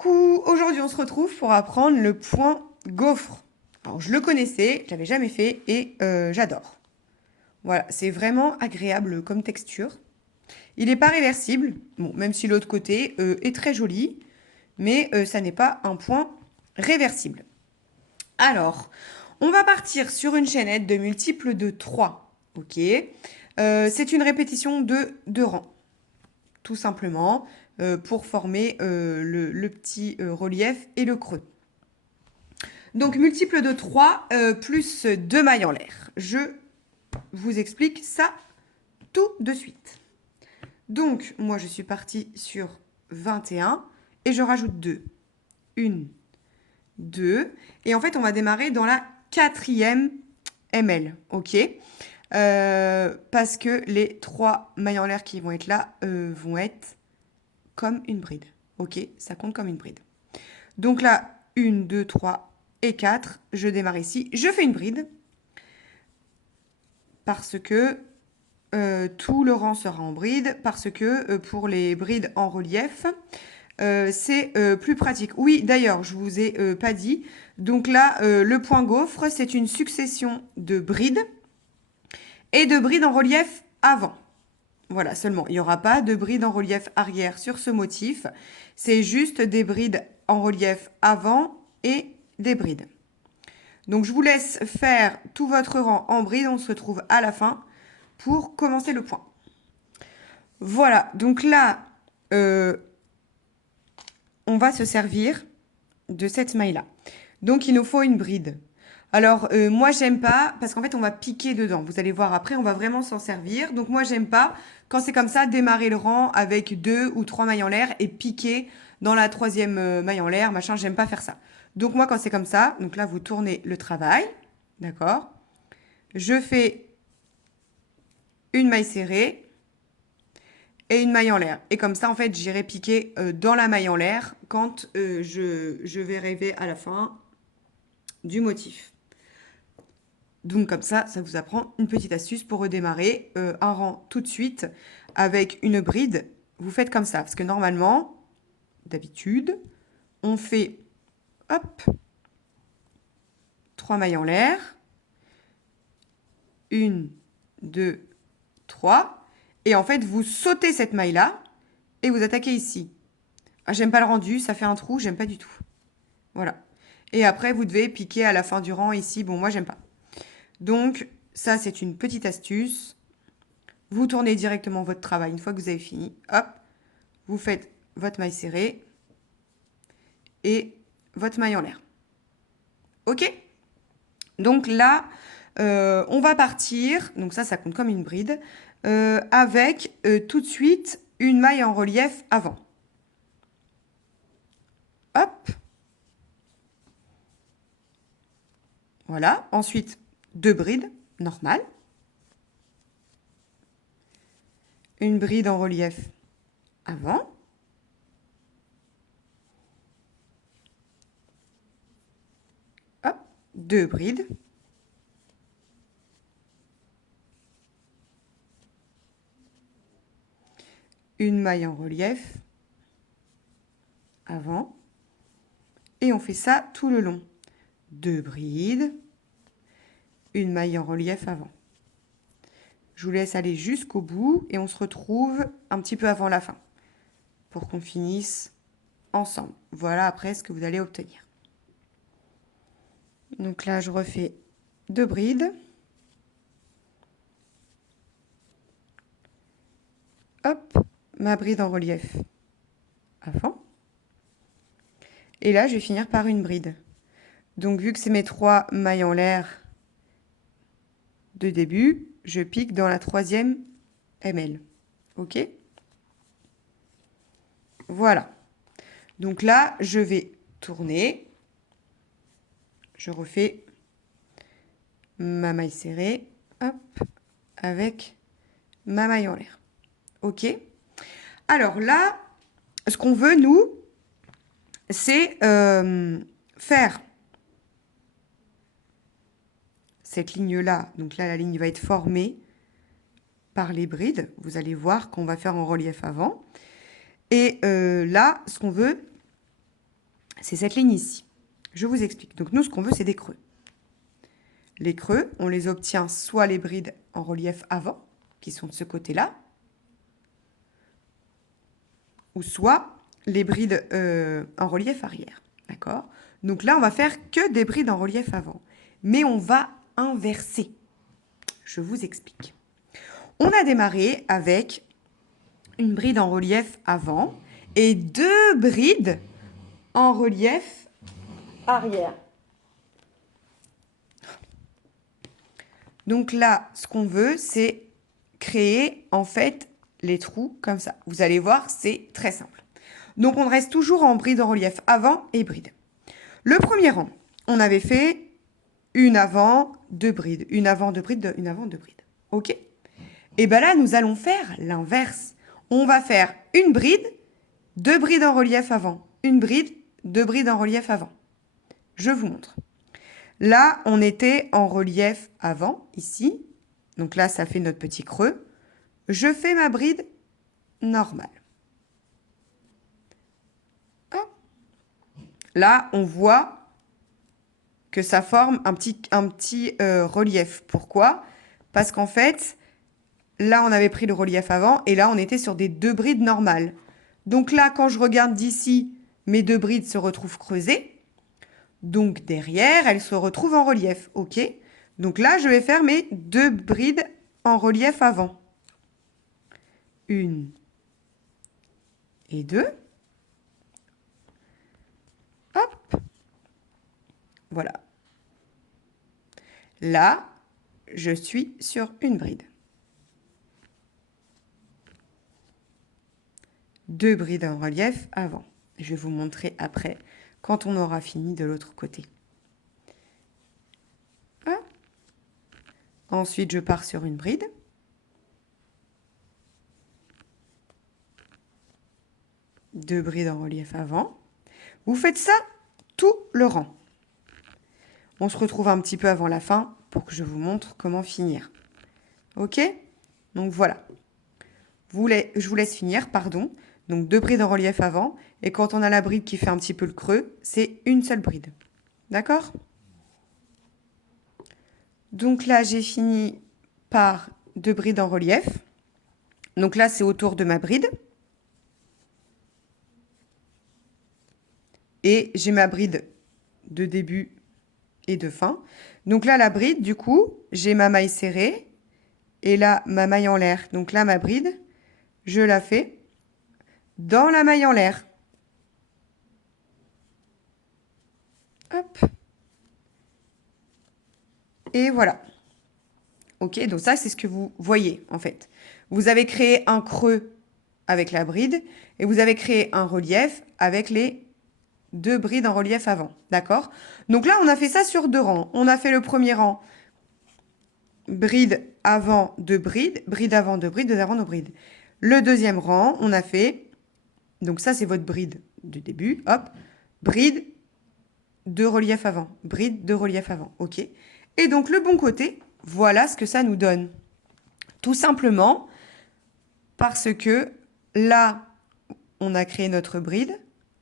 Coucou! Aujourd'hui, on se retrouve pour apprendre le point gaufre. Alors, je le connaissais, je l'avais jamais fait et j'adore. Voilà, c'est vraiment agréable comme texture. Il n'est pas réversible, bon, même si l'autre côté est très joli, mais ça n'est pas un point réversible. Alors, on va partir sur une chaînette de multiples de 3. Ok. C'est une répétition de 2 rangs, tout simplement, pour former le petit relief et le creux. Donc, multiple de 3 plus 2 mailles en l'air. Je vous explique ça tout de suite. Donc, moi, je suis partie sur 21 et je rajoute 2. 1, 2. Et en fait, on va démarrer dans la 4e ML. OK. Parce que les 3 mailles en l'air qui vont être là vont être comme une bride. OK. Ça compte comme une bride. Donc là, 1, 2, 3 et 4. Je démarre ici. Je fais une bride. Parce que tout le rang sera en bride. Parce que pour les brides en relief, c'est plus pratique. Oui, d'ailleurs, je vous ai pas dit. Donc là, le point gaufre, c'est une succession de brides et de brides en relief avant. Voilà, seulement. Il n'y aura pas de brides en relief arrière sur ce motif. C'est juste des brides en relief avant et des brides. Donc, je vous laisse faire tout votre rang en bride. On se retrouve à la fin pour commencer le point. Voilà, donc là, on va se servir de cette maille-là. Donc, il nous faut une bride. Alors, moi, j'aime pas, parce qu'en fait, on va piquer dedans. Vous allez voir après, on va vraiment s'en servir. Donc, moi, j'aime pas, quand c'est comme ça, démarrer le rang avec 2 ou 3 mailles en l'air et piquer dans la 3e maille en l'air, machin, j'aime pas faire ça. Donc, moi, quand c'est comme ça, donc là, vous tournez le travail, d'accord? Je fais une maille serrée et une maille en l'air. Et comme ça, en fait, j'irai piquer dans la maille en l'air quand je vais rêver à la fin du motif. Donc comme ça vous apprend une petite astuce pour redémarrer un rang tout de suite avec une bride. Vous faites comme ça, parce que normalement, d'habitude, on fait, hop, 3 mailles en l'air, 1, 2, 3, et en fait, vous sautez cette maille-là et vous attaquez ici. Ah, j'aime pas le rendu, ça fait un trou, j'aime pas du tout. Voilà. Et après, vous devez piquer à la fin du rang ici. Bon, moi, j'aime pas. Donc, ça, c'est une petite astuce. Vous tournez directement votre travail une fois que vous avez fini. Hop, vous faites votre maille serrée et votre maille en l'air. OK? Donc là, on va partir, donc ça compte comme une bride, avec tout de suite une maille en relief avant. Hop. Voilà. Ensuite, 2 brides, normales. Une bride en relief avant. Hop, 2 brides. Une maille en relief avant. Et on fait ça tout le long. 2 brides. Une maille en relief avant. Je vous laisse aller jusqu'au bout et on se retrouve un petit peu avant la fin pour qu'on finisse ensemble. Voilà après ce que vous allez obtenir. Donc là, je refais 2 brides. Hop, ma bride en relief avant. Et là, je vais finir par une bride. Donc, vu que c'est mes 3 mailles en l'air de début, je pique dans la 3e ML. OK? Voilà. Donc là, je vais tourner. Je refais ma maille serrée, hop, avec ma maille en l'air. OK? Alors là, ce qu'on veut, nous, c'est faire cette ligne-là. Donc là, la ligne va être formée par les brides. Vous allez voir qu'on va faire en relief avant. Et là, ce qu'on veut, C'est cette ligne ici. Je vous explique. Donc nous, ce qu'on veut, c'est des creux. Les creux, on les obtient soit les brides en relief avant, qui sont de ce côté-là, ou soit les brides en relief arrière. D'accord? Donc là, on va faire que des brides en relief avant. Mais on va inverser. Je vous explique. On a démarré avec une bride en relief avant et 2 brides en relief arrière. Donc là, ce qu'on veut, c'est créer en fait les trous comme ça. Vous allez voir, c'est très simple. Donc on reste toujours en bride en relief avant et bride. Le premier rang, on avait fait une avant, 2 brides, une avant, 2 brides, une avant, 2 brides. OK? Et bien là, nous allons faire l'inverse. On va faire une bride, 2 brides en relief avant, une bride, 2 brides en relief avant. Je vous montre. Là, on était en relief avant, ici. Donc là, ça fait notre petit creux. Je fais ma bride normale. Hop. Là, on voit que ça forme un petit relief. Pourquoi? Parce qu'en fait, là, on avait pris le relief avant et là, on était sur des 2 brides normales. Donc là, quand je regarde d'ici, mes 2 brides se retrouvent creusées. Donc derrière, elles se retrouvent en relief. OK? Donc là, je vais faire mes 2 brides en relief avant. 1 et 2. Hop. Voilà. Là, je suis sur une bride. 2 brides en relief avant. Je vais vous montrer après quand on aura fini de l'autre côté. Hop. Ensuite, je pars sur une bride. Deux brides en relief avant. Vous faites ça tout le rang. On se retrouve un petit peu avant la fin pour que je vous montre comment finir. OK? Donc voilà. Je vous laisse finir, pardon. Donc 2 brides en relief avant. Et quand on a la bride qui fait un petit peu le creux, c'est une seule bride. D'accord? Donc là, j'ai fini par 2 brides en relief. Donc là, c'est autour de ma bride. Et j'ai ma bride de début et de fin. Donc là, la bride, du coup, j'ai ma maille serrée. Et là, ma maille en l'air. Donc là, ma bride, je la fais dans la maille en l'air. Hop. Et voilà. OK, donc ça, c'est ce que vous voyez, en fait. Vous avez créé un creux avec la bride et vous avez créé un relief avec les 2 brides en relief avant. D'accord? Donc là, on a fait ça sur 2 rangs. On a fait le premier rang, bride avant, 2 brides, bride avant, 2 brides, 2 avant, 2 brides. Le deuxième rang, on a fait, donc ça, c'est votre bride du début, hop, bride, 2 reliefs avant, bride, 2 reliefs avant. OK? Et donc, le bon côté, voilà ce que ça nous donne. Tout simplement parce que là, on a créé notre bride.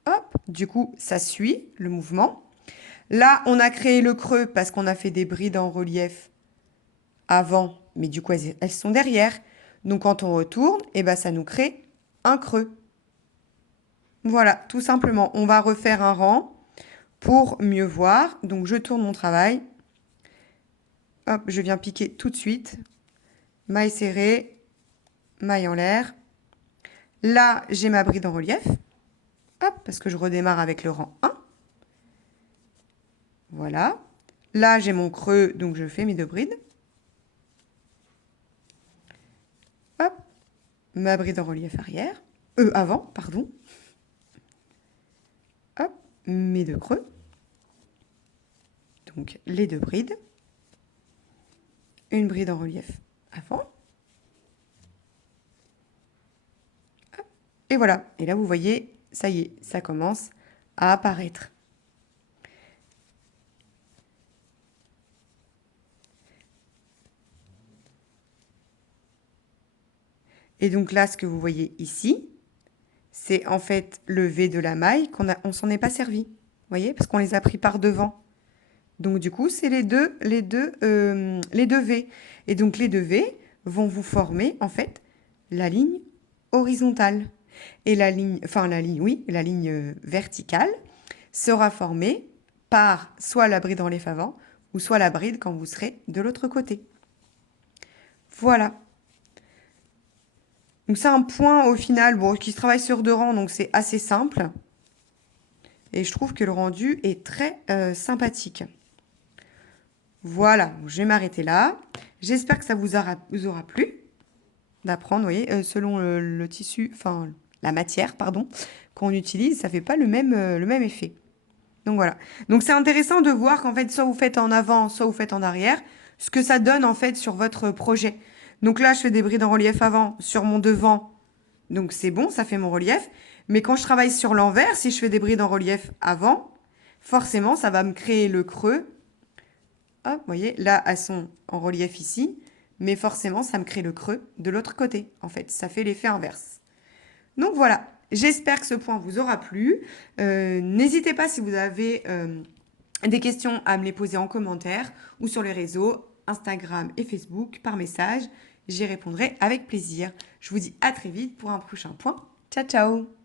Hop, du coup, ça suit le mouvement. Là, on a créé le creux parce qu'on a fait des brides en relief avant, mais du coup, elles sont derrière. Donc, quand on retourne, eh ben, ça nous crée un creux. Voilà, tout simplement. On va refaire un rang pour mieux voir. Donc, je tourne mon travail. Hop, je viens piquer tout de suite. Maille serrée, maille en l'air. Là, j'ai ma bride en relief. Hop, parce que je redémarre avec le rang 1. Voilà. Là, j'ai mon creux, donc je fais mes 2 brides. Hop, ma bride en relief arrière. Avant, pardon. Hop, mes 2 creux. Donc, les 2 brides. Une bride en relief avant. Hop, et voilà. Et là, vous voyez, ça y est, ça commence à apparaître. Et donc là, ce que vous voyez ici, c'est en fait le V de la maille on s'en est pas servi. voyez, parce qu'on les a pris par devant. Donc, du coup, c'est les deux V. Et donc, les deux V vont vous former, en fait, la ligne horizontale. Et la ligne, oui, la ligne verticale sera formée par soit la bride en relief avant, ou soit la bride quand vous serez de l'autre côté. Voilà. Donc, c'est un point, au final, bon, qui se travaille sur 2 rangs, donc c'est assez simple. Et je trouve que le rendu est très sympathique. Voilà, je vais m'arrêter là. J'espère que ça vous aura plu d'apprendre, vous voyez, selon le tissu, enfin la matière, pardon, qu'on utilise, ça fait pas le même effet. Donc voilà. Donc c'est intéressant de voir qu'en fait, soit vous faites en avant, soit vous faites en arrière, ce que ça donne en fait sur votre projet. Donc là, je fais des brides en relief avant sur mon devant, donc c'est bon, ça fait mon relief. Mais quand je travaille sur l'envers, si je fais des brides en relief avant, forcément, ça va me créer le creux. Hop, vous voyez, là, elles sont en relief ici, mais forcément, ça me crée le creux de l'autre côté. En fait, ça fait l'effet inverse. Donc voilà, j'espère que ce point vous aura plu. N'hésitez pas si vous avez des questions à me les poser en commentaire ou sur les réseaux Instagram et Facebook par message. J'y répondrai avec plaisir. Je vous dis à très vite pour un prochain point. Ciao, ciao!